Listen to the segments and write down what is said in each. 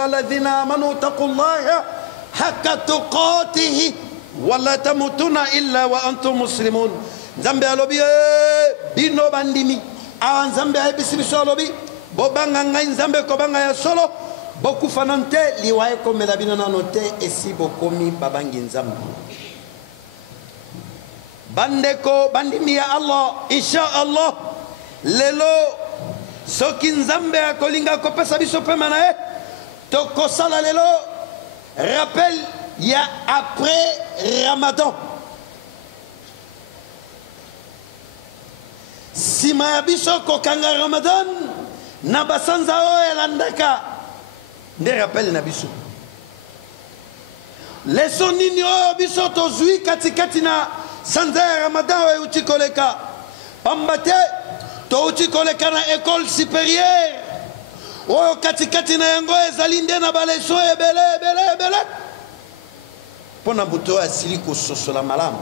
أيها الذين آمنوا اتقوا الله حق تقاته ولا تموتن إلا وأنتم مسلمون نزامبي ألوبي بينو بانديمي نزامبي بسم الله bobanga ngai nzambe ko banga ya solo boku fanante liwaye ko melabina na note esi bokomi babangi nzambe bandeko bandimi ya Allah insha Allah lelo soki nzambe akolinga ko pesa biso pema na e to ko sala lelo rappel ya après Ramadan sima ya biso ko kanga Ramadan na basanza o elandaka nde rappel na biso leso nini o biso tozwi katikati na sanza ya Ramadan o uti koleka pambate to uti koleka na école supérieure o katikati na yango ezali nde na baleso ebele pona buto asili kososola malamu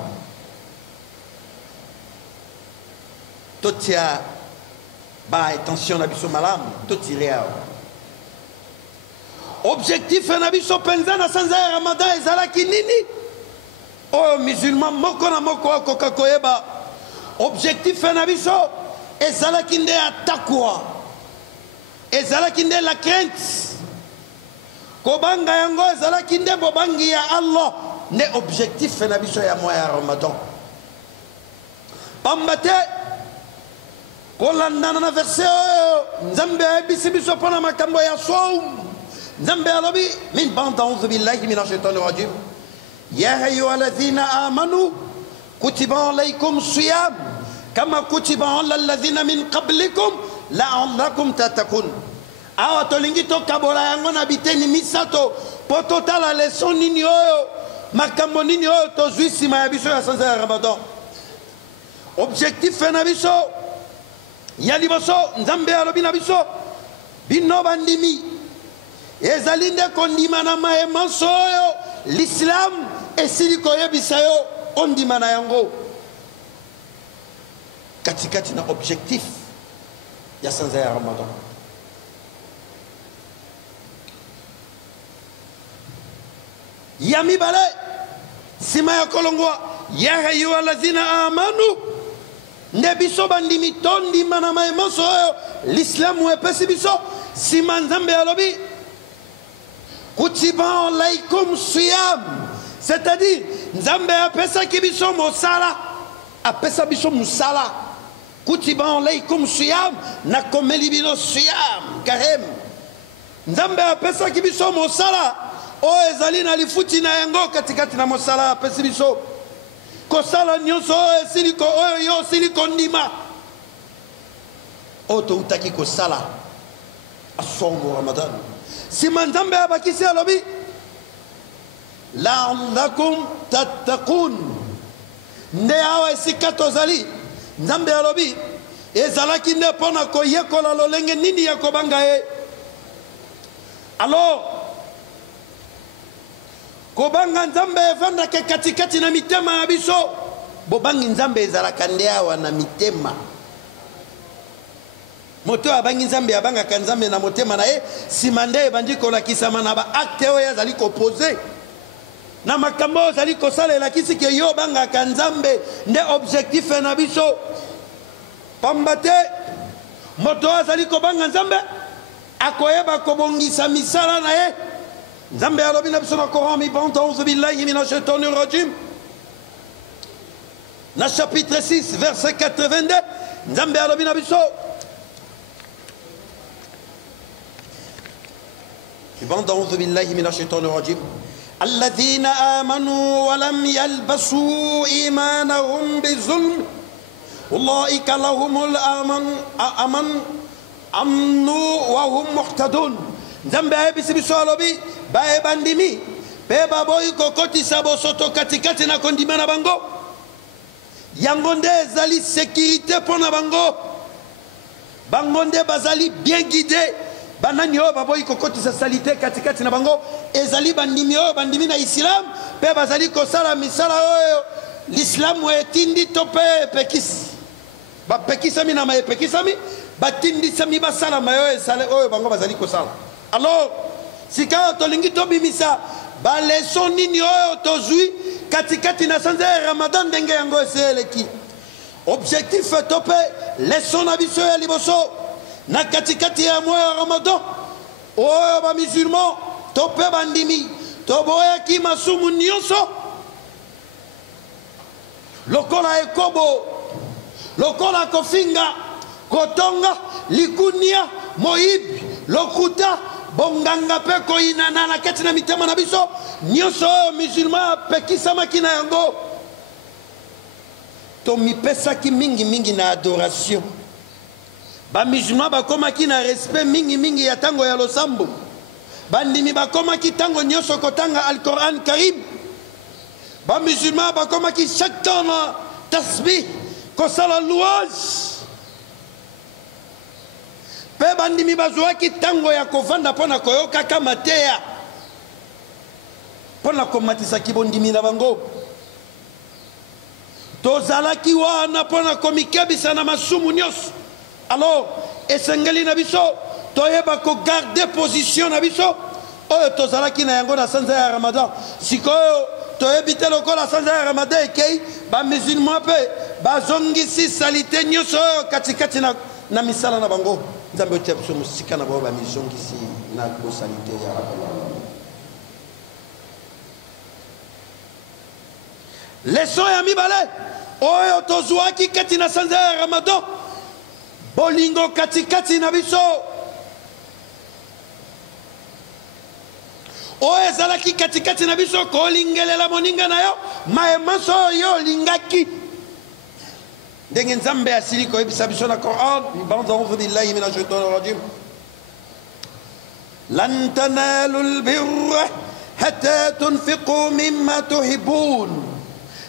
totia ba attention na biso malamu to tirer objectif na biso penza na sanza ya Ramadan ezalaki nini o musulman moko na moko akoka koyeba objectif na biso ezalaki nde atakwa ezalaki nde la crainte kobanga yango ezalaki nde bobangi ya Allah ne objectif na biso ya mois ya Ramadan pambate kolandana na verset oyo nzambe ayebisi biso mpona makambo ya soum nzambe alobi min banda audhu billahi min ashaitani rajim ya ayuha alladhina amanu kutiba alaykum siyam kama kutiba ala alladhina min qablikum la'allakum tattaqun awa tolingi tokabola yango na biteni misato po totala leson nini oyo makambo nini oyo tozwi nsima ya biso ya sanza ya Ramadan objectif na biso ya liboso nzambe alobi na biso bino bandimi ezali nde kondima na mayema soyo l'islam esili koyebisa yo ondima na yango katikati na objectif ya sanza ya Ramadan ya mibale sima ya kolongwa ya ayuha alladhina amanu nde biso bandimi tondima na maemanso oyo l'islamu epesi biso sima nzambe alobi kutiba alaykum siyam c'est-à-dire nzambe apesaki biso mosala apesa biso musala kutiba alaykum siyam nakomeli bino siyam karem nzambe apesaki biso mosala oyo ezali na lifuti na yango katikati na mosala apesi biso kosala nyonso oyo esili oyo yo osili kondima oyo toutaki kosala asongo Ramadan sima nzambe abakisi alobi la'allakum tattaqun nde awa esika tozali nzambe alobi ezalaki nde mpona koyekola lolenge nini ya kobanga ye alors kobanga nzambe evandaka katikati na mitema ya biso bobangi nzambe ezalaka nde awa na mitema moto abangi nzambe abangaka nzambe na motema na ye nsima nde ebandi kolakisama na baakte oyo azali kopose na makambo oyo ozali kosala elakisi ke yo obangaka nzambe nde objectif na biso pamba te moto oyo azali kobanga nzambe akoyeba kobongisa misala na ye nzambe alobi na biso na Coran mi banta auzu billahi minash shaitani rajim na chapitre 6 verset 82 nzambe alobi na biso mi banta auzu billahi minash shaitani rajim alladhina amanu wa lam yalbasu imanahum bizulm ulaika lahumul amnu wa hum muhtadun nzambe ayebisi biso alobi baye bandimi pe baboyi kokotisa bosoto katikati na kondima na bango yango nde ezali sécurité mpo na bango nde bazali bien guidé banani oyo baboyi kokotisa salite katikati na bango ezali bandimi oyo bandimi na islam pe bazali kosala misala oyo l'islamu etindi to pe epekisi bapekisami na mayepekisami batindisami basala mayo esale oyo bango bazali kosala alors sika tolingi tobimisa ba leçon nini oyo tozwi katikati na sanza ya Ramadan ndenge yango eseleki objectif tope leçon na biso ya liboso na katikati ya mois ya Ramadan oyo ba musulman tope bandimi toboyaki masumu nyonso lokola ekobo lokola kofinga kotonga likunia moyibi lokuta bonganga pe koinana na kati na mitema na biso nyonso oyo musulman apekisamaki na yango tomipesaki mingi na adoration bamusulman bakomaki na respect mingi ya tango ya losambo bandimi bakomaki tango nyonso kotanga alquran karim bamusulman bakomaki chaque temps na tasbih kosala louange pe bandimi bazwaki tango ya kovanda mpona koyokaka mateya mpona komatisaki bondimi na bango tozalaki wana mpona komikebisa na masumu nyonso alors esengeli na biso toyeba kogarde position na biso oyo tozalaki na yango na sanza ya Ramadan sikoyo toyebi te lokola sanza ya Ramadan ekei bamusulman mpe bazongisi salite nyonso oyo katikati na misala na bango nzambe otia biso mosika na bao bamizongisi na kosalite ya Ramadan. Leson ya mibale oyo tozwaki kati na sanza ya Ramadan bolingo katikati na biso oyo ezalaki katikati na biso kolingelela moninga na yo mayemanso oyo olingaki ndenge nzambe asili koyebisa biso na Quran ba'udhu billahi minash shaitanir rajim lan tanalul birra hatta tunfiqu mimma tuhibbun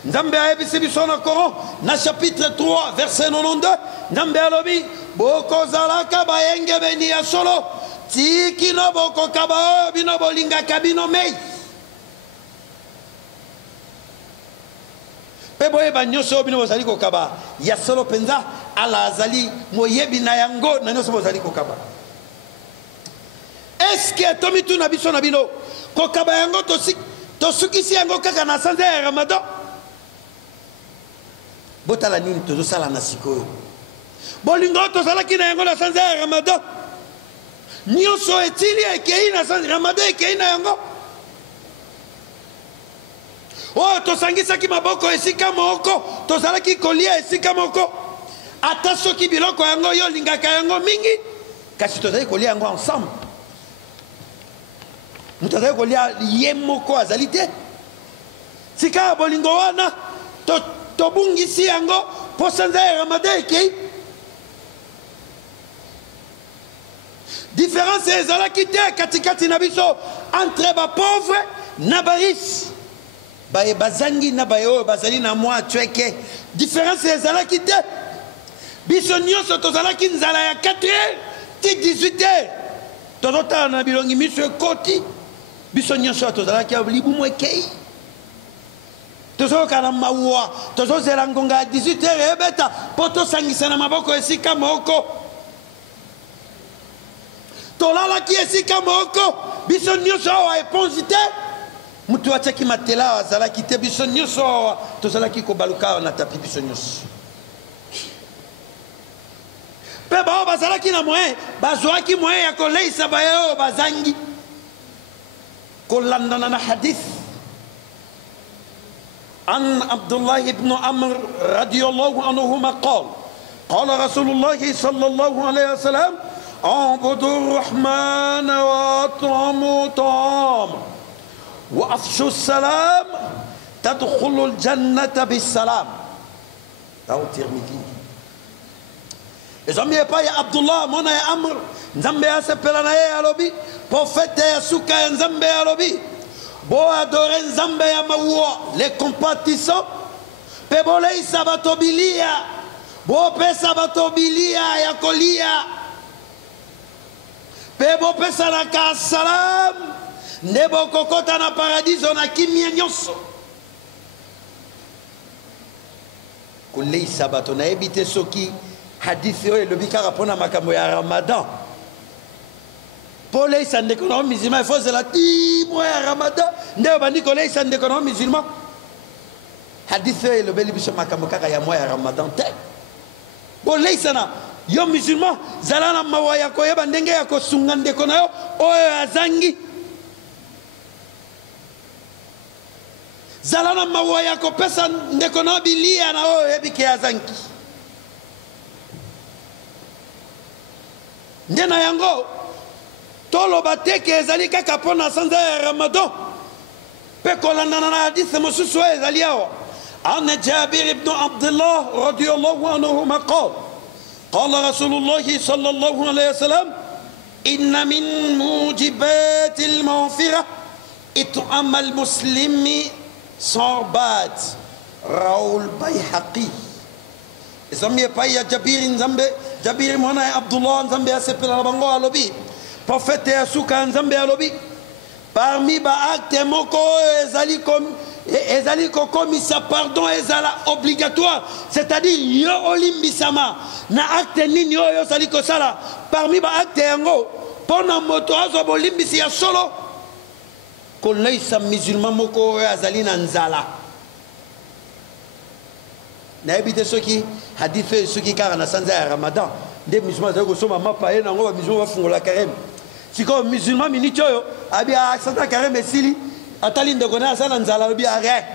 nzambe ayebisi biso na Coran na chapitre 3 verset 92 nzambe alobi bokozalaka bayenge beni ya solo tikino bokokaba oyo bino bolingaka bino mei pe boyeba nyonso oyo bino bozali kokaba ya solo mpenza ala azali moyebi na yango na nyonso bozali kokaba eske tomituna biso na bino kokaba yango tosukisi yango kaka na sanza ya Ramadan botala nini tozosala na sikoyo bolingo tozalaki na yango na sanza ya Ramadan nyonso etili ekei na sanza Ramadan ekei na yango oyo tosangisaki maboko esika moko tozalaki kolia esika moko ata soki biloko yango yo olingaka yango mingi kasi tozali kolia yango ensemble moto azali kolia ye moko azali te sika ya bolingo wana tobungisi yango mpo sanza ya Ramadan ekei différence ezalaki te katikati na biso entre bapauvre na barise baye bazangi na baye oyo bazali na mwa tweke différence ezalaki te biso nyonso tozalaki nzala ya 4h ti 18h tozotala na bilongi miso ekoti biso nyonso tozalaki libumu ekei tozoyoka na mawa tozozela ngonga ya 18h ebeta mpo tosangisa na maboko esika moko tolalaki esika moko biso nyonso awa eponzi te mutu atiaki matela azalaki te biso nyonso awa tozalaki kobaluka na tapi biso nyonso mpe bao bazalaki na moyen bazwaki moyen ya koleisa baye oyo bazangi kolandana na hadith عن عبد الله بن عمرو رضي الله عنهما قال قال رسول الله صلى الله عليه وسلم اعبدوا الرحمن واطعموا طعام وافشوا السلام تدخلوا الجنة بالسلام رواه الترمذي ezami epai ya Abdullah mwana ya Amr nzambe asepela na ye alobi profete ya suka ya nzambe alobi bo adore nzambe ya mawa les compatissants pe boleisa bato bilia bo pesa bato bilia ya kolia pe bo pesa na ka salam nde bokokota na paradiso na kimia nyonso koleisa bato nayebi te soki hadithi oyo elobi kaka mpona makambo ya Ramadan pour les sandécono musulmans il faut se la ti mois ramadan nde bandi ko les sandécono musulmans hadith le beli biso makamokaka ya mois ramadan te pour les sana yo musulman zalana mawaya ko yeba ndenge ya ko sungande kono yo oyo azangi zalana mawaya ko pesa ndekono bilia na oyo yebike azangi ndena yango toloba teke ezali kaka pona sanza ya ramadan pe kolandana na hadith mosusu ezali awa an Jabir ibn Abdullah radiyallahu anhuma qala قال رسول الله صلى الله عليه وسلم إن من موجبات المغفرة إطعام المسلم صعبات رواه البيهقي زمبي بايا جابير زمبي جابير مونا عبد الله زمبي اسپل bango alobi prophète asuka zambé alobi parmi ba acte moko ezali kokomisa pardon ezala obligatoire c'est-à-dire yo olimbisama na acte nini oyo ezali kosala parmi ba acte yango pona moto azo bolimbisi ya solo koleisa musulman moko oyo azali na nzala na ebite soki hadith soki kaka na sanza ya ramadan nde musulman azali kosoma mapa ye nango ba musulman bafungola carême siko musulman miniti oyo abi sanza carême esili atali ndeko na asala nzala lobi arrêt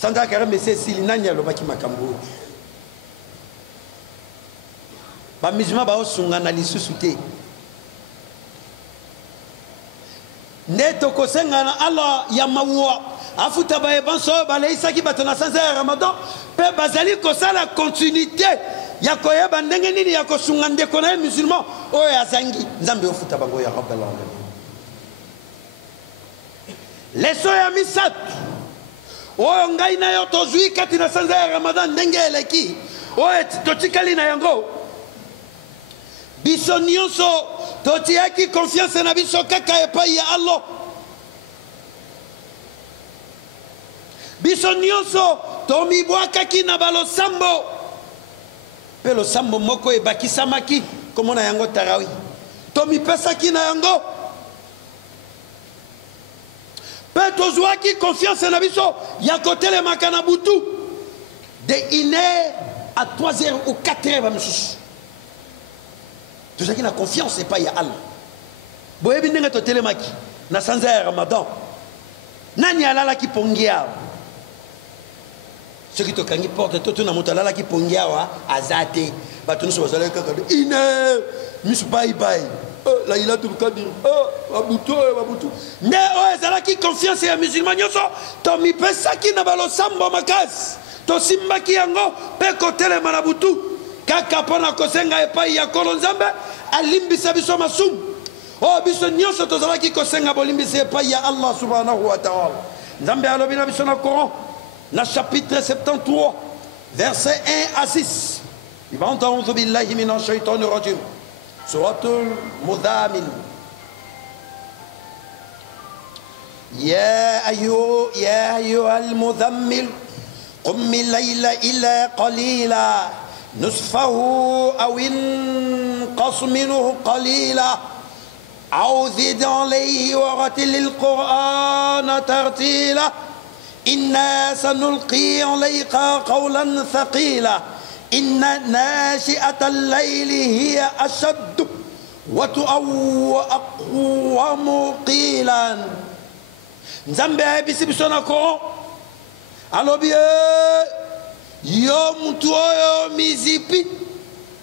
sanza carême esili nani alobaki makambo ba musulman baosunga na lisusu te nde tokosenga na Allah ya mawa afuta ba ebanso baleisaki bato na sanza ya ramadan pe bazali kosala continuité ya koyeba ndenge nini ya kosunga ndeko na musulman oyo azangi nzambe ofuta bango ya rabbal alamin leso ya misatu oyo ngai na yo tozwi kati na sanza ya ramadan ndenge eleki oyo totikali na yango biso nyonso totiaki confiance na biso kaka epai ya Allah biso nyonso tomibwakaki na balosambo pe losambo moko ebakisamaki komona yango tarawi tomipesaki na yango pe tozwaki confiance na biso ya kotelemaka na butu de 1h à 3h ou 4h bamisusu tozalaki na confiance epai ya Allah boyebi ndenge totelemaki na sanza ya ramadan nani alalaki pongi awa soki tokangi porte totuna moto alalaki pongi awa aza te bato nyonso bazalaki kaka de 1h misu baibai lailatul kadir babutu oyo babutu nde oyo ezalaki confiance ya musulman nyonso tomipesaki na balosambo makasi tosimbaki yango mpe kotelema na butu kaka mpona kosenga epai ya kolo nzambe alimbisa biso masumu oyo biso nyonso tozalaki kosenga bolimbisi epai ya Allah subhanahu wa ta'ala nzambe alobi na biso na Coran na chapitre 73 verset 1 à 6 a'udhu billahi minash shaitanir rajim suratul mudhammil ya ayyuhal mudhammil qum al-layla illa qalila نصفه أو انقص منه قليلا أو زد عليه ورتل القرآن ترتيلا إنا سنلقي عليك قولا ثقيلا إن ناشئة الليل هي أشد وأقوم قيلا نزمبي بسبسونا كورون ألو بيه yo mutu oyo mizipi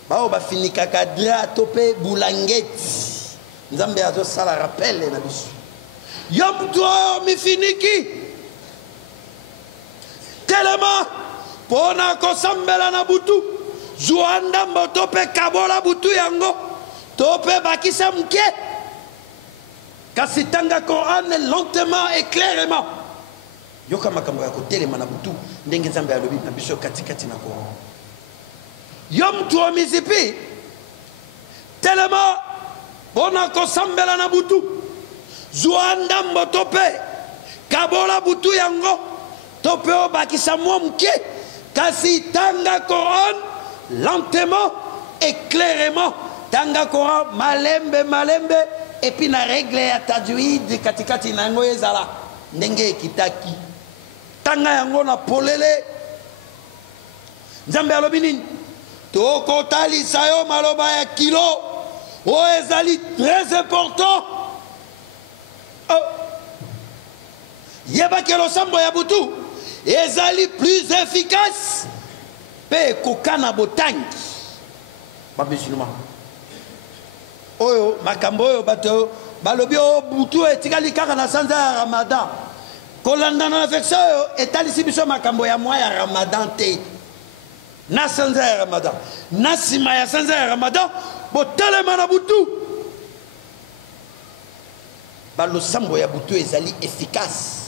bao bafinika kadra tope bulangeti nzambe azosala rappel na biso yo mutu oyo mifiniki telema pona kosambela na butu zwa ndambo tope kabola butu yango tope bakisa mke kasi tanga Coran lentement et clairement yoka makambo ya kotelema na butu ndenge nzambe alobi na biso katikati na Coran yo mtu wa mizipi telema bona kosambela na butu zwa ndambo tope kabola butu yango tope obakisa mwa mke kasi tanga Coran lentement et clairement tanga Coran malembe malembe et puis na règle ya tajwid katikati na ngo ezala ndenge kitaki tanga yango na polele nzambe alobi nini tokotalisa yo maloba ya kilo o ezali très important yebake losambo ya butu ezali plus efficace pe kokana botangi ba musulman oyo makambo oyo bato balobi o butu etikali kaka na sanza ya Ramadan kolandana na vexa oyo etalisi biso makambo ya mwa ya Ramadan te na sanza ya Ramadan na sima ya sanza ya Ramadan botelema na butu balosambo ya butu ezali efficace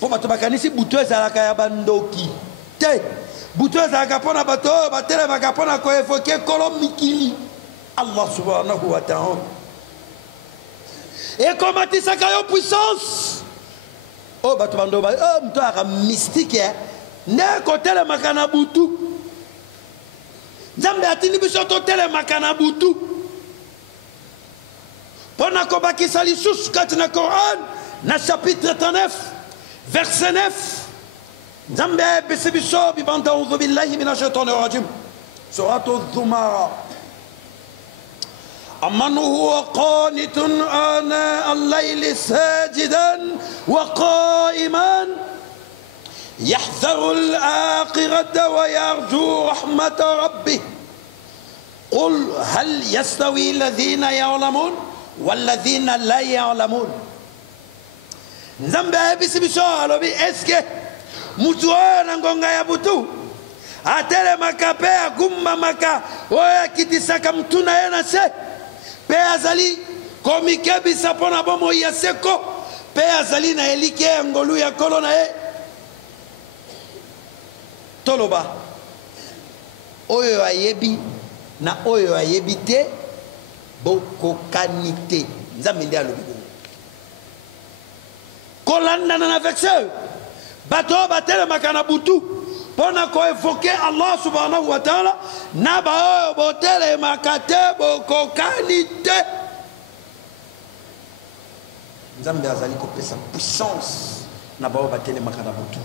po bato bakanisi butu ezalaka ya bandoki te butu ezalaka mpona bato oyo batelemaka mpona koevoke kolo mikili Allah subhanahu wa ta'ala ekomatisaka yo puissance oyo bato bando mutu aka mystique nde kotelemaka na butu nzambe atindi biso totelemaka na butu mpona kobakisa lisusu kati na Coran na chapitre 39 verset 9 nzambe ayebisi biso bibanda audhu billahi mina shaitani rajim suratu dhumara amman huwa qanitun ana al-layli sajidan wa qa'iman يحذر الآخرة ويرجو رحمة ربه قل هل يستوي الذين يعلمون والذين لا يعلمون nzambe ayebisi biso alobi eske mutu oyo na ngonga ya butu atelemaka mpe agumbamaka oyo akitisaka mutu na ye na se mpe azali komikebisa mpo na bomoi ya seko mpe azali na elike ya ngolu ya kolo na ye toloba oyo ayebi na oyo ayebi te bokokani te nzambe nde alobi bongo kolandana na verset bato oyo batelemaka na butu mpona koevoke Allah subhanahu wa ta'ala na baoyo botelemaka te bokokani te nzambe azali kopesa puissance na baoyo batelemaka na butu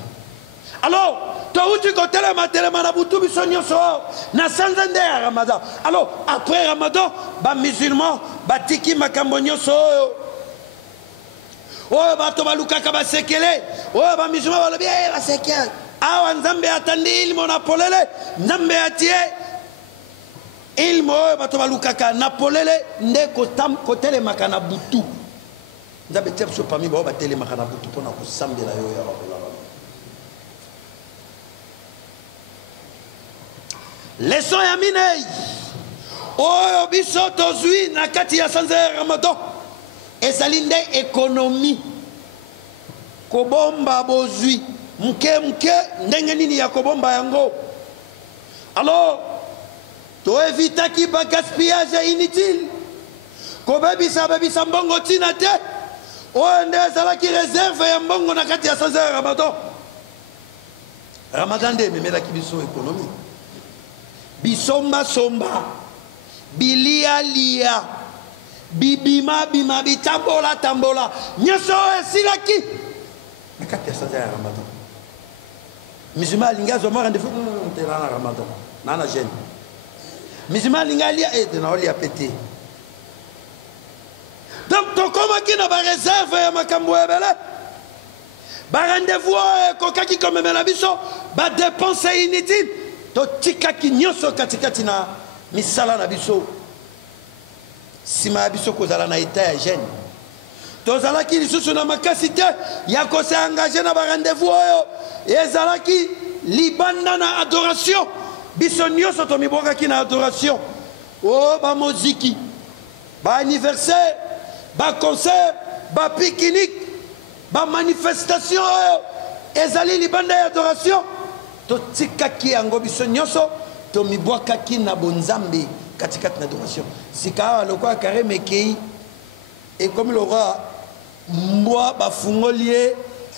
alors touti kotelema telema na butu biso nyonso na sanza nde ya Ramadan alors après Ramadan ba musulman batiki makambo nyonso oyo bato balukaka basekele oyo ba musulman balobi basekele awa nzambe atandi ilmo na polele nzambe atie ilmo oyo bato balukaka na polele nde kotelemaka na butu nzambe tie biso parmi bao batelemaka na butu mpona kosambela yo ya Rabbul leson ya minei oyo biso tozwi na kati ya sanza ya Ramadan ezali nde ekonomi kobomba bozwi mke mke ndenge nini ya kobomba yango alors toevitaki ba gaspillage inutile kobebisa mbongo tina te oyo nde ezalaki réserve ya mbongo na kati ya sanza ya Ramadan Ramadan nde ememelaki biso ekonomi bisomba somba bilia lia bibima bima bitambola tambola nyonso esilaki na kati ya sanza ya Ramadan musulman alingi azwa mwa rendez-vous te na Ramadan na jeune musulman alingi alia te na olia pete donc tokomaki na bareserve ya makambo ebele barendez-vous oyo ekokaki komemela biso badepense inutile totikaki nyonso katikati na misala na biso nsima ya biso kozala na eta ya jeune tozalaki lisusu na makasi te ya kose engage na barendez-vous oyo ezalaki libanda na adoration biso nyonso tomibwakaki na adoration o bamoziki baanniversaire baconcert bapique-nique bamanifestation oyo ezali libanda ya adoration totikaki yango biso nyonso tomibwakaki na bonzambe katikati na adoration sika awa lokola Kareme ekei ekomi lokola mbwa bafungoli ye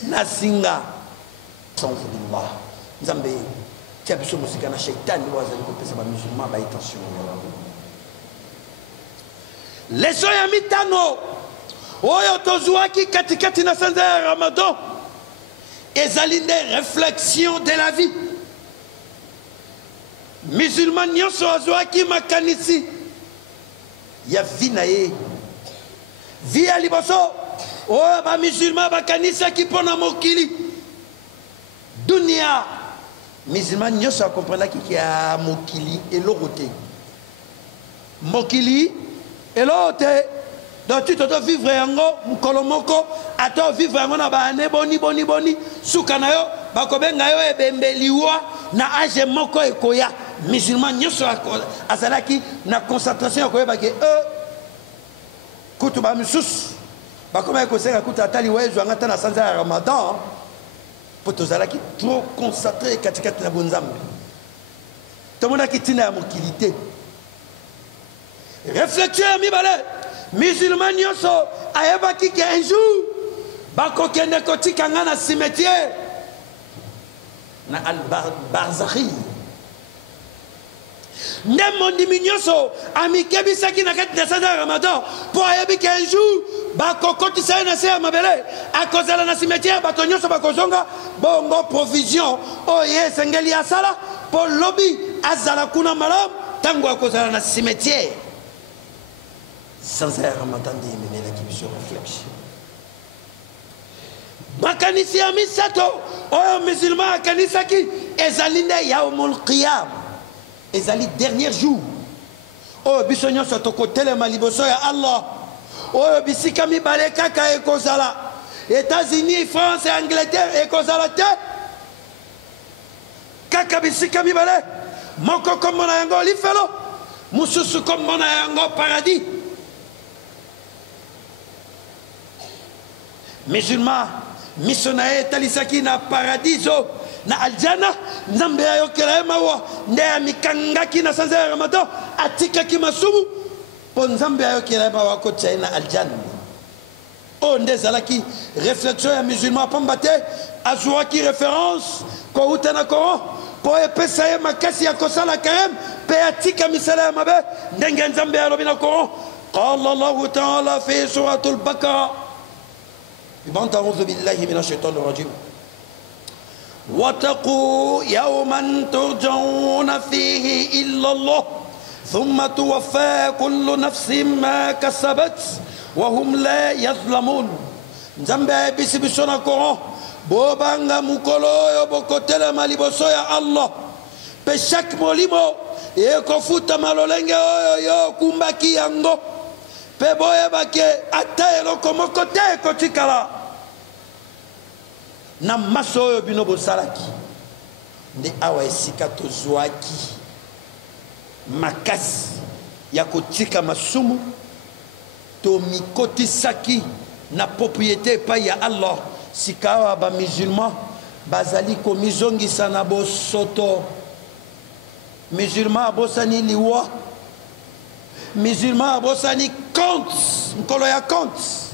na singa sanfulillah nzambe tia biso mosika na shaitani oyo azali kopesa bamusulman baintention leso ya mitano oyo tozwaki katikati na sanza ya Ramadan ezali nde réflexion de la vie. Musulman nyonso azwaki makanisi ya vie na ye, vie ya liboso oyo bamusulman bakanisaki mpo na mokili dunia. Musulman nyonso akomprendaki ki ya mokili eloko te, mokili eloko te. Donc tu dois vivre yango mukolo moko ato vivre yango na baane boni suka na yo bakobenga yo ebembeliwa na age moko ekoya. Musulman nyonso azalaki na concentration ya koyeba ke kutu ba misusu bakoma ekosenga kutu atali wezo anga na sanza ya Ramadan po tozalaki trop concentré katikati na bonzambe tomonaki tina ya mokili te. Réflexion ya mibale musulman nyonso ayebaki ke un jour bakokende kotika nga na cimetière na al-barzakhi. Nde mondimi nyonso amikebisaki na kati na sanza ya Ramadan po ayebi ke un jour bakokotisa ye na se ya mabele akozala na cimetière. Bato nyonso bakozonga bongo provision oyo ye esengeli asala po lobi azala kuna malamu tango akozala na cimetière. Sanza ya Ramadan nde emenelaki biso réflexion. Makanisi ya misato oyo musulman akanisaki ezali nde yaumul qiyama, ezali dernier jour oyo biso nyonso tokotelema liboso ya Allah, oyo bisika mibale kaka ekozala. États-Unis, France et Angleterre ekozala te, kaka bisika mibale moko kombo na yango lifelo, mususu kombo na yango paradis. Musulman miso na ye etalisaki na paradiso na aljana, nzambe ayokela ye mawa nde amikangaki na sanza ya Ramadan atikaki masumu po nzambe ayokela ye mawa akotisa ye na aljana. oyo nde ezalaki réflexion ya musulman pamba te azwaki référence kouta na Coran po epesa ye makasi ya kosala karem mpe atika misala ya mabe ndenge nzambe alobi na Coran. qala Allahu taala fi suratul Baqara بان أعوذ بالله من الشيطان الرجيم واتقوا يوما ترجعون فيه إلا الله ثم توفى كل نفس ما كسبت وهم لا يظلمون. نزامبي بيسي بيسونا كورون بوبانغا مukolo yo bokotela maliboso ya Allah pe chaque molimo ekofuta malolenge oyo yo kumbaki yango pe boyebake ata eloko moko te ekotikala na maso oyo bino bosalaki. Nde awa esika tozwaki makasi ya kotika masumu tomikotisaki na propriété epai ya Allah. Sika awa bamusulman bazali komizongisa na bosoto. Musulman abosani liwa, musulman abosani compte nkolo ya compte,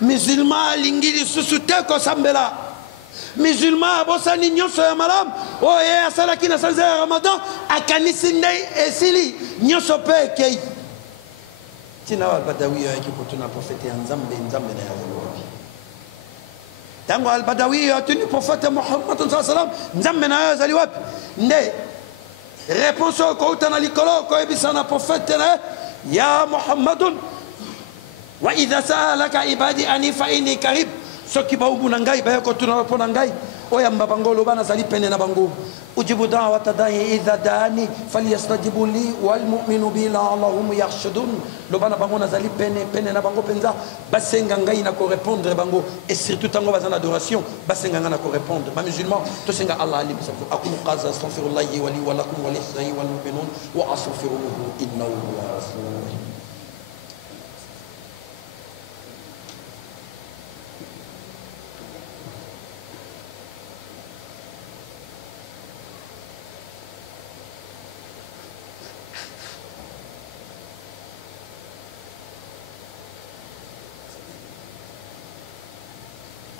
musulman alingi lisusu te kosambela, musulman abosani nyonso ya malamu oyo ye asalaki na sanza ya Ramadan akanisi nde esili nyonso mpe ekei. Tina al-Badawi ayaki kotuna profete ya nzambe na yazali wapi tango al-Badawi atuni profete Muhammad sallallahu alaihi wasallam nzambe na yazali wapi nde réponse au kouta likolo ko ebisana prophète na ya Muhammadun wa idha sa'alaka ibadi ani fa inni qarib. Soki baubu na ngai bayako tuna pona ngai oyamba bango lobana zali pene na bango ujibu da'wata da'i idha da'ani falyastajibu li wal mu'minu bi la'allahum yarshudun. Lobana bango na zali pene na bango penza basenga ngai na ko répondre bango et surtout tango bazana adoration basenga ngana ko répondre. Ba musulman to senga Allah alim sabtu akunu qaza astaghfirullahi wa li wa lakum wa lisai wal mu'minun wa astaghfiruhu innahu huwal ghafur.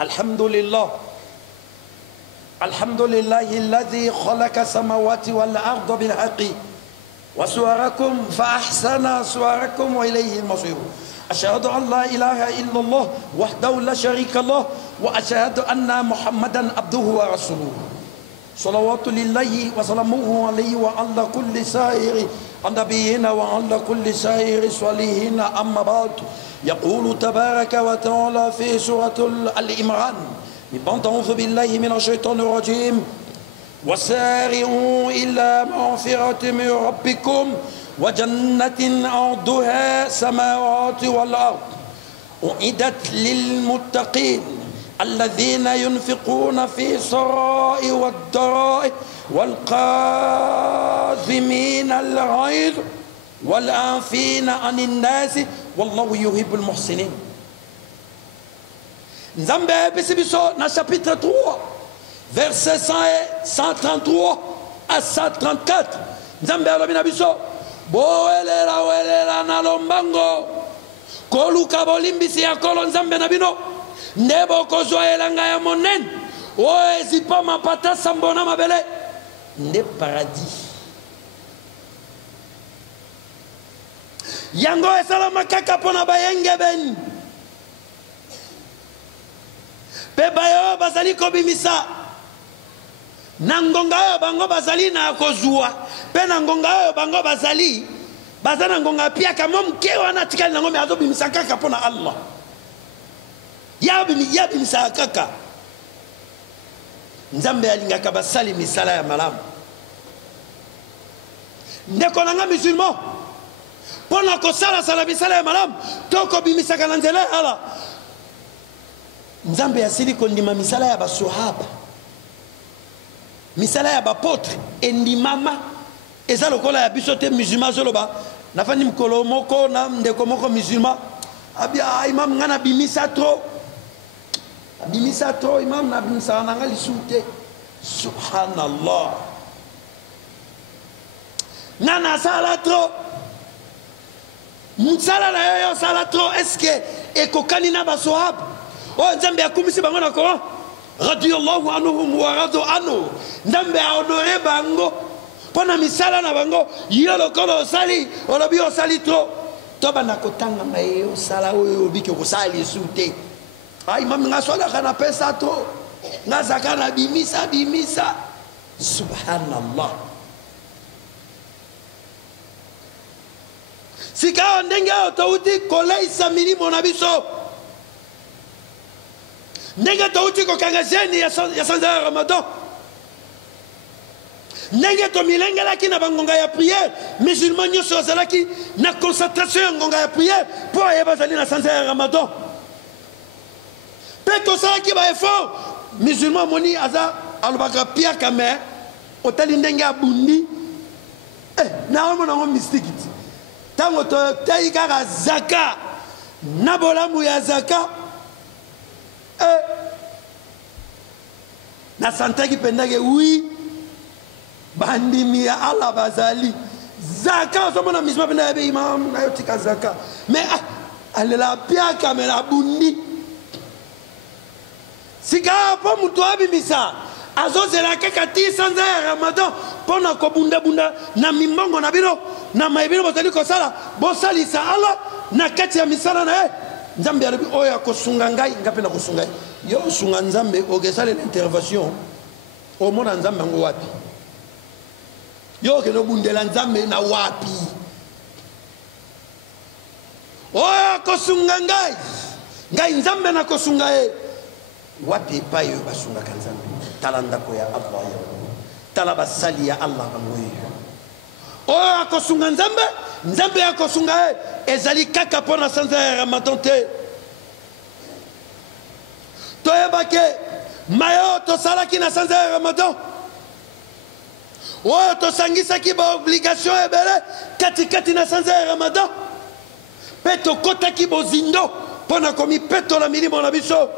الحمد لله الحمد لله الذي خلق السماوات والأرض بالحق وصوركم فأحسن صوركم وإليه المصير أشهد أن لا إله إلا الله وحده لا شريك له وأشهد أن محمدا عبده ورسوله صلوات لله وسلامه عليه وعلى كل سائر النبيين وعلى كل سائر الصالحين أما بعد يقول تبارك وتعالى في سورة العمران أعوذ بالله من الشيطان الرجيم وسارعوا إلى مغفرة من ربكم وجنة عرضها السماوات والأرض أعدت للمتقين الذين ينفقون في السراء والضراء والقاظمين الغيظ والعافين عن الناس والله يحب المحسنين. Nzambe apesi biso na chapitre 3 verset 133 à 134 Nzambe alobi na biso bowelela na lombango koluka bolimbisi ya kolo Nzambe na bino nde bokozwa elanga ya monene oyo ezipa mapata sambo na mabele nde paradis yango esalama kaka mpona bayenge beni pe bayo bazali kobimisa na ngonga oyo bango bazali na kozwa pe na ngonga oyo bango bazali baza na ngonga piaka mo mke wana tikali nango me azobimisa kaka mpona Allah yabimisa kaka Nzambe alingaka basali misala ya malamu ndeko nanga musulman mpona kosala misala ya malamu tokobimisaka na nzela ya Allah Nzambe asili kondima misala ya basohaba misala ya bapotre endimama eza lokola ya biso te musulman zoloba nafandi mkolo moko na ndeko moko musulman abia imam ngana bimisa trop imam na bimisa nanga lisute subhanallah nana sala trop msala na yo sala trop est-ce que ekokani na basohaba o Nzambe akumisi bango na Coran radiyallahu anhum wa radu anhu Nzambe aonore bango pona misala na bango yo lokolo osali olobi osali trop to bana kotanga maye osala oyo obiki kosali esute ai mami ngasola kana pesa trop ngazaka na bimisa subhanallah sika ndenge otauti koleisa milimo na biso ndenge touti kokanga jeni ya sanza ya Ramadan ndenge to milengelaki na bangonga ya prière musulman nyonso azalaki na concentration ya ngonga ya prière po ayeba azali na sanza ya Ramadan pe tosalaki ba effort musulman moni aza alobaka piaka me otali ndenge abundi na omona ngo mystique tango totayi kaka zaka na bolamu ya zaka na santaki pendake oui bandimi ya Allah bazali zaka osomona misma penda ya be imam na yotika zaka mais alela piaka me la bundi sika po mutu abimisa azozela kaka ti sanza ya Ramadan pona kobunda na mimbongo na bino na maibino bozali kosala bosalisa Allah na kati ya misala na Nzambe alobi oyo akosunga ngai ngape na kosunga yo sunga Nzambe okesala intervention omona Nzambe ngo wapi yo ke no bundela Nzambe na wapi oyo akosunga ngai Nzambe na kosunga wapi pa yo basunga ka Nzambe talanda ko ya Allah ya tala basali ya Allah bangoyo oyo akosunga Nzambe akosunga ezali kaka pona sanza ya Ramadan te toyebake mayo tosalaki na sanza ya Ramadan oyo tosangisaki ba obligation ebele katikati na sanza ya Ramadan pe tokotaki bozindo pona komipetola milimo na biso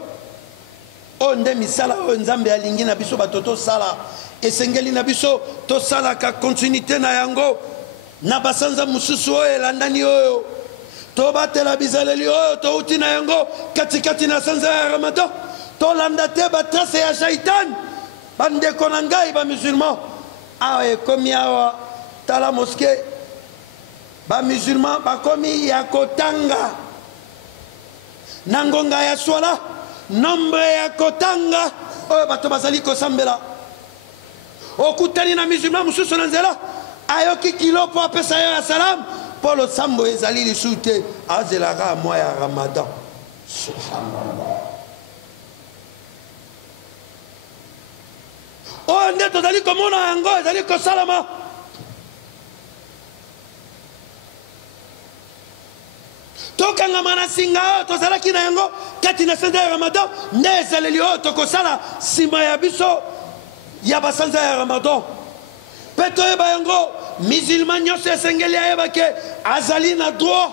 o nde misala oyo Nzambe alingi na biso bato tosala esengeli na biso tosalaka continuité na yango na basanza mususu oyo elandani oyo tobatela bizaleli oyo touti na yango katikati na sanza ya Ramadan tolanda te batrace ya shaitan bandeko na ngai ba musulman awa ekomi awa tala moske ba musulman bakomi ya kotanga nangonga ya swala nombre ya kotanga oyo bato bazali kosambela okutani na musulman mususu na nzela ayoki kilo po apesa yo ya salam po losambo ezali lisusu te azelaka mwa ya ramadan. Subhanallah. oyo nde tozali komona yango ezali kosalama. tokangama na singa oyo tozalaki na yango kati na sanza ya ramadan nde ezaleli oyo tokosala nsima ya biso ya basanza ya ramadan. mpe toyeba yango musulman nyonso esengeli ayeba ke azali na droit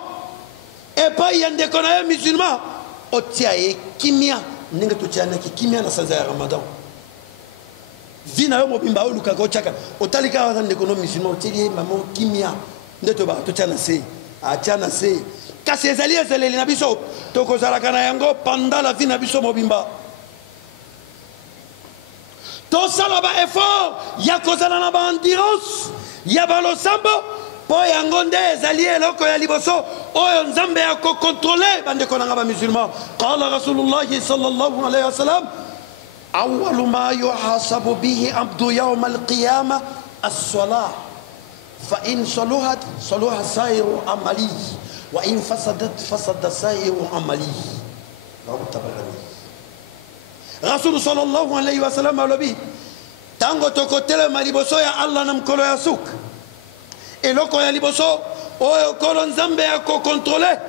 epai ya ndeko na ye musulman otia ye kimia ndenge totianaki kimia na sanza ya ramadan. vi na yo mobimba olukaka otiaka otali kaka aza ndeko no musulman otieli ye mamo kimia nde tobaka totia na se atia na se kasi ezali ezaleli na biso tokozalaka na yango pendant la vie na biso mobimba. tosala ba effort ya kozala na ba endurance ya balosambo mpo yango nde ezali eloko ya liboso oyo nzambe akokontrole bandeko na nga bamusulman. qala rasulullahi sallallahu alayhi wa sallam awalu ma yuhasabu bihi abdu yauma alqiyama assola fa in saluhat saluha sairu amali wa in fasadat fasada sairu amali. rasulu sallallahu alayhi wa sallam alobi tango tokotelema liboso ya allah na mkolo ya suka eloko ya liboso oyo kolo nzambe akokontrole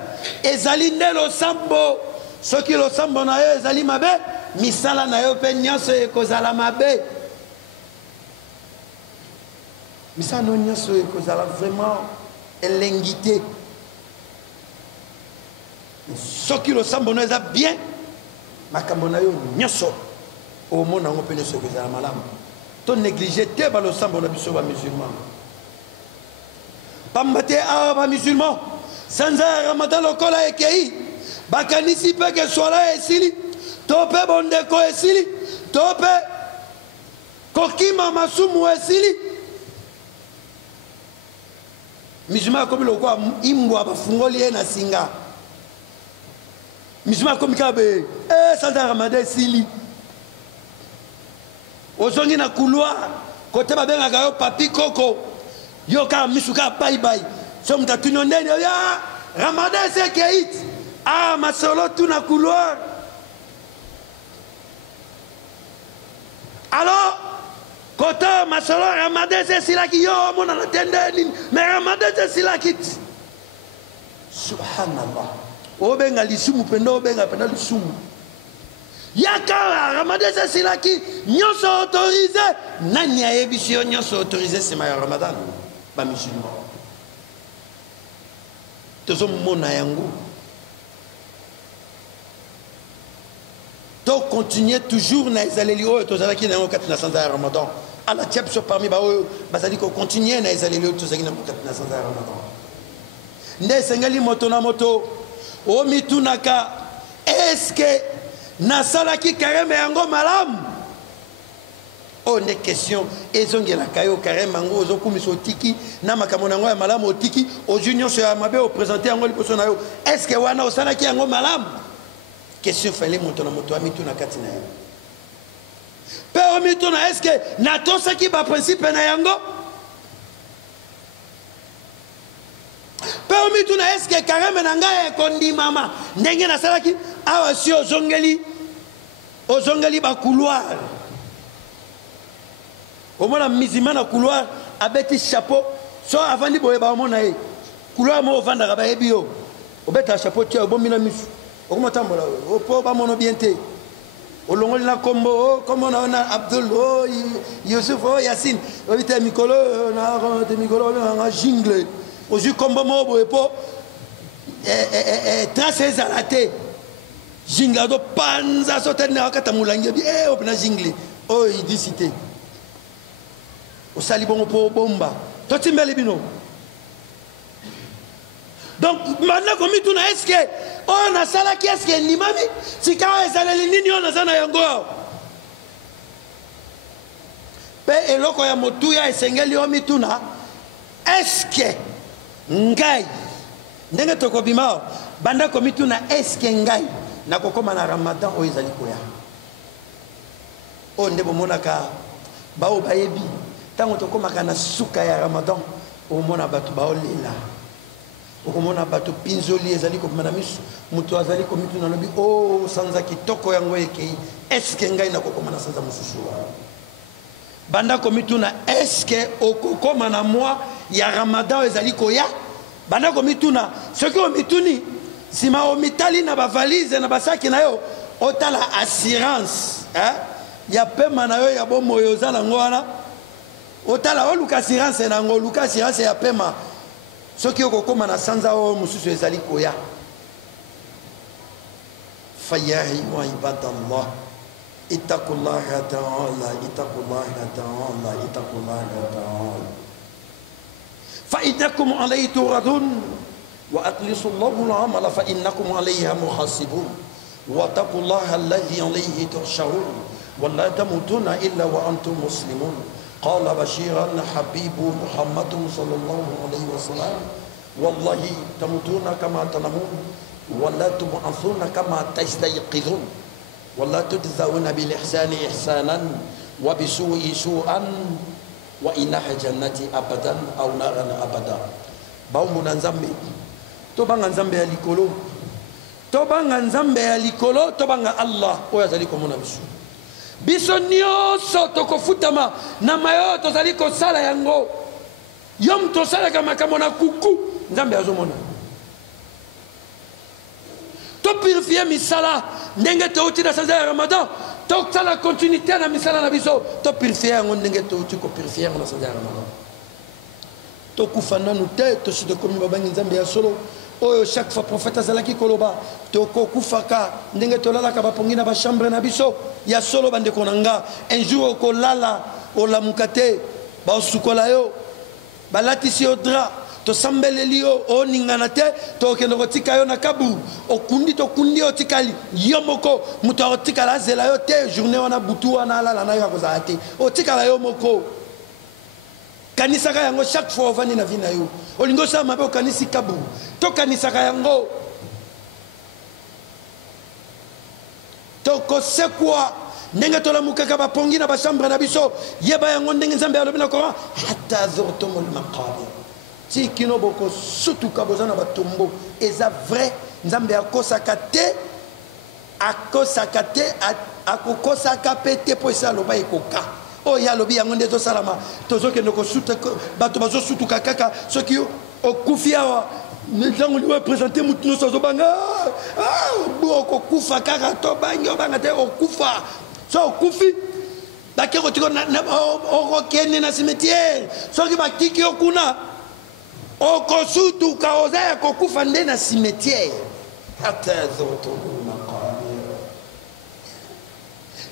ezali nde losambo. soki losambo na yo ezali mabe misala na yo mpe nyonso ekozala mabe. misala no nyonso ekozala vraiment elengi te. soki losambo no eza bien makambo na yo nyonso omona yango mpe nyonso ekozala malamu. to néglige te balosambo na biso bamusulman. pamba te awa bamusulman sanza ya ramadan lokola ekei bakanisi mpe ke swala esili to mpe bondeko esili to mpe kokima masumu esili. musulman akomi lokola imbwa bafungoli ye na singa. musulman akomi kaka be sanza ya ramadan esili ozongi na couloir kote babengaka yo papi koko yo kaka misu kaka baibai so moto atuni yo ndeni oya ramadan esekei masolo tu na couloir. alors kote masolo ramadan esilaki yo omonana te nde nini mais ramadan esilaki ti. subhanallah obenga lisumu mpe nde obenga mpenza lisumu yaka ramadan esilaki nyonso autorisé. nani ayebisi yo nyonso autorisé nsima ya ramadan? bamusulman. tozomona yango to continue toujours na ezaleli oyo tozalaki na yango kati na sanza ya ramadan. ala tia biso parmi baoyo bazali kocontinue na ezaleli oyo tozalaki na yango kati na sanza ya ramadan. nde esengeli moto na moto omitunaka eske nasalaki kareme yango malamu? oyo nde question ezongelaka yo kareme yango ozokumisa otiki na makambo na yango ya malamu otiki ozwi nyonso ya mabe opresente yango liboso na yo eske wana osalaki yango malamu? question fale moto na moto amituna kati na yo mpe omituna eske natosaki baprincipe na yango? mpe omituna eske kareme na ngai ekondimama ndenge nasalaki? awa si ozongeli bakouloir omona misima na couloir abeti chapeau so avandi boye baomona ye couloir mo ovandaka bayebi yo obetaka chapeau tia obombi na misu okomotambola po bamono bien te olongoli na kombo kombo na ona abdul yusuf yasin obite mikolo na mikolo na jingle ozwi kombo mo boye po trace ezala te jingle azopanza so tene akata mulangi bi opena jingle oyo idisi te osali bongo mpo bomba totimbeli bino. donc maintenant komituna eske oyo nasalaki eske ndimami sika oyo ezaleli nini oyo naza na yango awa? mpe eloko ya motuya esengeli omituna eske ngai ndenge tokobima banda komitu na eske ngai na kokoma na ramadan oyo ezali koya o nde bomonaka bao bayebi tango tokomaka na suka ya ramadan omona bato baolela okomona bato pinzoli ezali kobima na miso moto azali komitu na lobi o sanza kitoko yango ekei eske ngai na kokoma na sanza mosusu banda komitu na eske okokoma na mwa ya ramadan ezali koya banda komituna soki omituni sima omitali na bavalise na basaki na yo otala assurance ya pema na yo ya bomoyo oza nango wana otala oluka assurance nango oluka assurance ya pema soki okokoma na sanza oyo mosusu ezali koya fayahimu ibadallah ittaqullaha ta'ala ittaqullaha ta'ala ittaqullaha ta'ala فإنكم عليه تردون وأخلصوا الله العمل فإنكم عليها محاسبون واتقوا الله الذي عليه تحشرون ولا تموتون إلا وأنتم مسلمون قال بشيرا حبيب محمد صلى الله عليه وسلم والله تموتون كما تنامون ولا تبعثون كما تستيقظون ولا تجزون بالإحسان إحسانا وبسوء سوءا وإنها جنتي أبدا أو نارا أبدا باومنا نزامبي توبان نزامبي يا ليكولو توبان نزامبي يا ليكولو توبان الله ويا زاليكو مونا biso nyonso tokofutama na mayo tozali kosala yango yom tosalaka makambo na kuku nzambe azomona topurifie misala ndenge touti na sanza ya ramadan tokala continuité na misala na biso topurifie yango ndenge touti kopurifie yango na sanza ya ramadan tokufa nanu te tosi tokomi babangi nzambe ya solo oyo chaque fois prophète azalaki koloba tokokufaka ndenge tolalaka bapongi na bachambre na biso ya solo bandeko na nga un jour okolala olamuka te baosukola yo balatisi yo dra tosambeleli yo oningana te tokende kotika yo na kabu okundi tokundi yo tikali yo moko moto akotikala azela yo te journée wana butu wana alala na yo akozala te otikala yo moko kanisaka yango chaque fois ovandi na vi na yo olingi osala mabe okanisi kabu tokanisaka yango tokosekwa ndenge tolamukaka bapongi na bachambre na biso yeba yango ndenge nzambe alobi na Coran hatta zurtumul maqabir tikino boko sutuka boza na batombo eza vrai nzambe akosaka te akokosaka pe te po esa aloba ekoka oyo alobi yango nde tosalama tozokende kosuta bato bazosutuka kaka soki okufi awa ntango liwa présente motu nyonso azobanga okokufa kaka tobangi obanga te okufa so okufi bake kotika okokende na cimetière soki bakiki yo kuna okosutuka oza ya kokufa nde na cimetière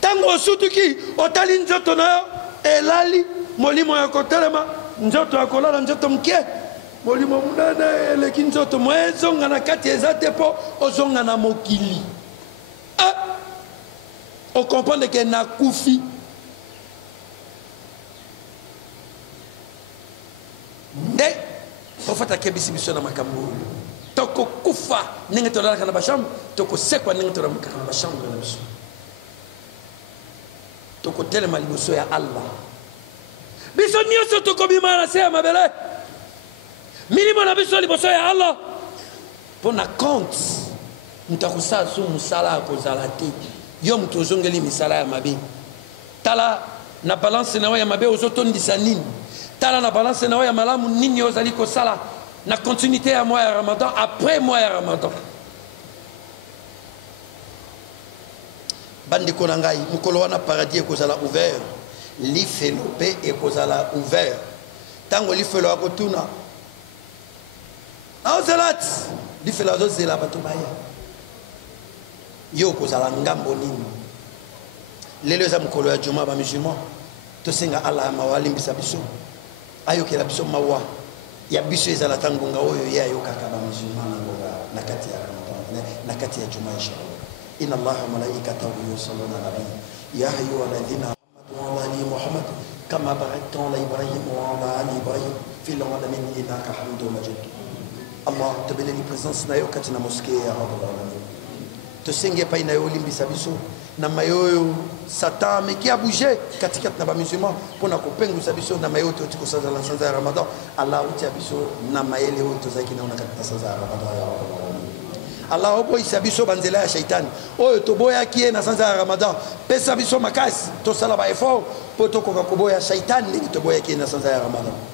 ntango osutuki otali nzoto na yo elali molimo ya kotelema nzoto ya kolala nzoto moke molimo munene eleki nzoto mo ezonga na kati eza te mpo ozonga na mokili okomprendre ke nakufi nde profete akebisi biso na makambo oyo tokokufa ndenge tolalaka na bachambre tokosekwa ndenge tolamukaka na bachambre na biso tokotelema liboso ya Allah biso nyonso tokobima na se ya mabele milimo na biso liboso ya Allah mpo na compte moto akosala so mosala akozala te yo moto ozongeli misala ya mabe tala na balance na yo ya mabe ozotondisa nini tala na balance na yo ya malamu nini ozali kosala na continuité ya mois ya ramadan après mois ya ramadan bandeko na ngai mokolo wana paradis ekozala ouvert lifelo mpe ekozala ouvert ntango lifelo akotuna aozelati lifelo azozela bato baya yo okozala ngambo nini lelo eza mokolo ya juma bamusulman tosenga Allah ya mawa alimbisa biso ayokela biso mawa ya biso ezala tangonga oyo ye ayokaka bamusulman na kati ya ramadan na kati ya juma inshallah إن الله وملائكته يصلون على النبي يا أيها الذين آمنوا وعلى آل محمد كما باركت على إبراهيم وعلى آل إبراهيم في العالمين إنك حميد مجيد Allah tobeleli présence na yo kati na mosquée ya rabbal alamin tosenge pa ina yo limbisa biso na mayoyo Satan mais qui a bougé katikati na ba musulman pona ko pengusa biso na mayoyo to tiko saza la sanza ya Ramadan Allah uti biso na mayele o tozaki na kati na sanza ya Ramadan ya rabbal alamin Allah obo isabiso banzela ya shaitan oyo toboya kie na sanza ya Ramadan pesa biso makasi to sala ba effort poto ko koboya shaitan ni toboya kie na sanza ya Ramadan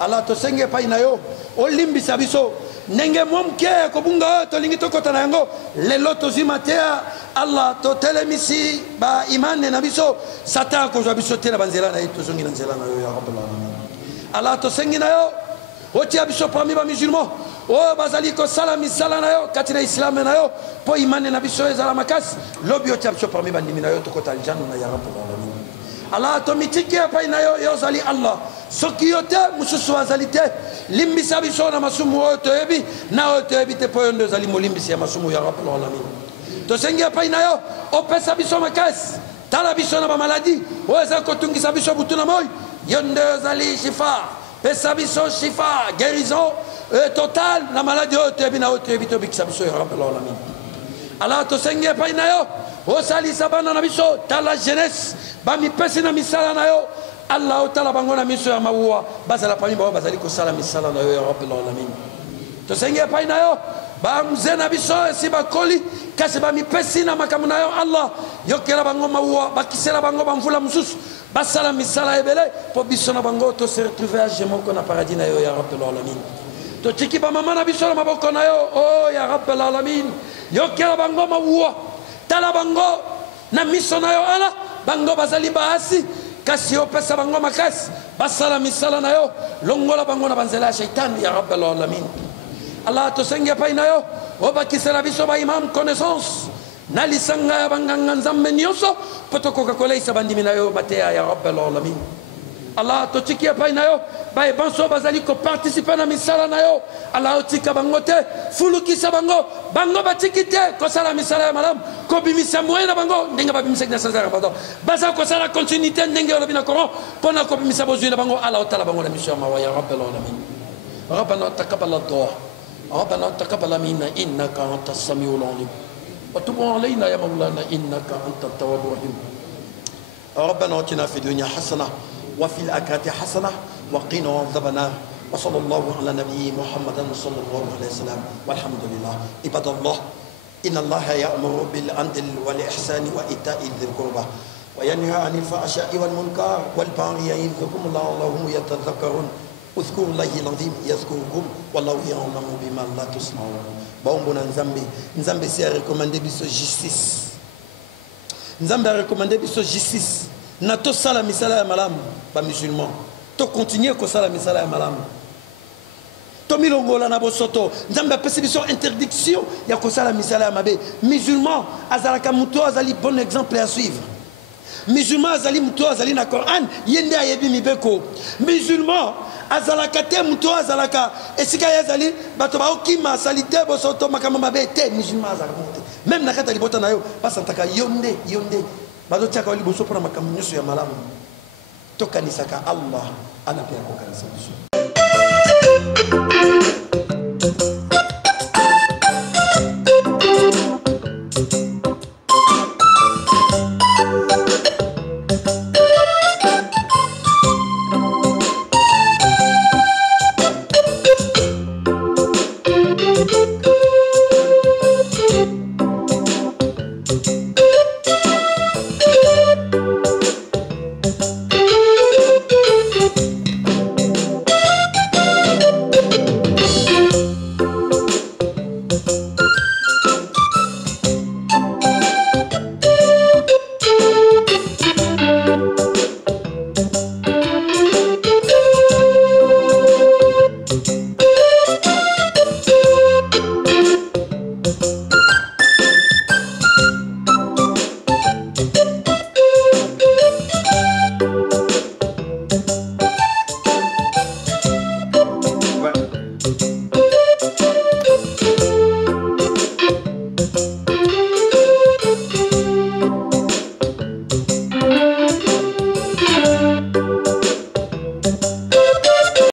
Allah tosenge pa ina yo olimbisa biso nenge momke ko bunga to lingi to kota na yango lelo tozimatea Allah to telemisi ba imane na biso Satan ko biso tena banzela na to zongi na nzela na yo ya rabbal alamin Allah tosenge na yo oti biso parmi ba musulman o bazali ko salami sala na yo katina islam na yo po imane na biso ezala makasi lobi oti biso parmi ba ndimi na yo to kota janna ya rabbal alamin Allah to mitike pa ina yo zali Allah soki yote mususu azalite limbisa biso na masumu oto ebi na oto ebi te poyondo zali molimbisi ya masumu ya rabbal alamin to sengia pa ina yo opesa biso makasi tala biso na ba maladi oza ko tungisa biso butuna moy yonde zali shifa pesa biso shifa guérison total na maladi oto ebi na oto ebi to bikisa biso ya rabbal alamin ala to sengia pa ina yo osali sabana na biso tala jeunesse ba mi pesi na misala na yo Allah utala bangona miso ya maua bazala pami ba bazali ko sala misala na yo ya rabbal alamin to senge pa ina yo ba mzena biso si ba koli kasi ba mi pesi na makamu na yo Allah yokela bango maua bakisela bango bamvula mususu basala misala ebele po biso na bango to se retrouver à Gemon ko na paradis na yo ya rabbal alamin to tiki ba mama na biso na maboko na yo oh ya rabbal alamin yokela bango maua tala bango na miso na yo ala bango bazali baasi kasi opesa bango makasi basala misala na yo longola bango na banzela ya shaitan ya rabbal alamin Allah to senge pa ina yo obakisela biso ba imam connaissance na lisanga ya banganga nzambe nyonso poto Coca-Cola isa bandimi na yo matea ya rabbal alamin Allah to tikia pa ina yo ba banso bazali ko participer na misala na yo Allah otika bango te fulukisa bango bango batikite ko sala misala ya malam ko bimisa moena bango ndenge ba bimisa na sanza Ramadan baza ko sala continuité ndenge lo bina koron pona ko bimisa bozu na bango Allah otala bango na mission ma ya rabbal alamin ربنا تقبل الدعاء ربنا تقبل منا انك انت السميع العليم وتب علينا يا مولانا انك انت التواب الرحيم ربنا اتنا في الدنيا حسنه وفي الآخرة حسنة وقنا عذاب النار وصلى الله على نبي محمد صلى الله عليه وسلم والحمد لله عباد الله إن الله يأمر بالعدل والإحسان وإيتاء ذي القربى وينهى عن الفحشاء والمنكر والبغي يعظكم لعلكم يتذكرون اذكروا الله العظيم يذكركم والله يعلم بما لا تصنعون بومبنا نزامبي سي ريكوماندي بيسو جيستيس نزامبي ريكوماندي بيسو جيستيس na to sala misala ya malamu ba musulman to continuer ko sala misala ya malamu to milongola na bosoto nzambe apesi biso interdiction ya ko sala misala ya mabe musulman azalaka muto azali bon exemple à suivre musulman azali muto azali na Coran yende ayebi mibeko musulman azalaka te muto azalaka esika yazali bato baokima salite bosoto makama mabe te musulman azalaka te même na kata libota na yo basantaka yonde bazotiaka liboso mpona makambo nyonso ya malamu tokanisaka Allah ana mpe akokanisa biso